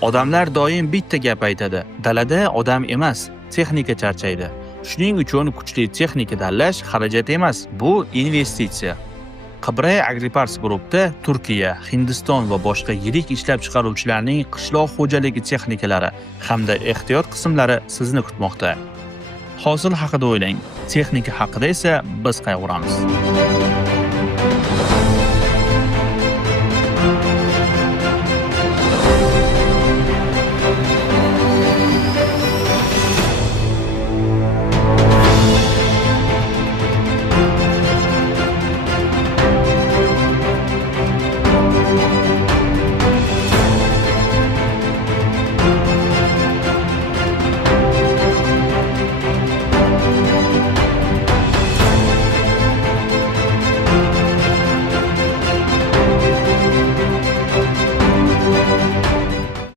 Odamlar doim bitta gap aytadi. Dalada odam emas, texnika charchaydi. Shuning uchun kuchli texnika tanlash xarajat emas, bu investitsiya. Qibray Agripars Groupda Turkiya, Hindiston va boshqa yirik ishlab chiqaruvchilarning qishloq xo'jaligi texnikalari hamda ehtiyot qismlari sizni kutmoqda. Hosil haqida o'ylang, texnika haqida esa biz qayg'uramiz.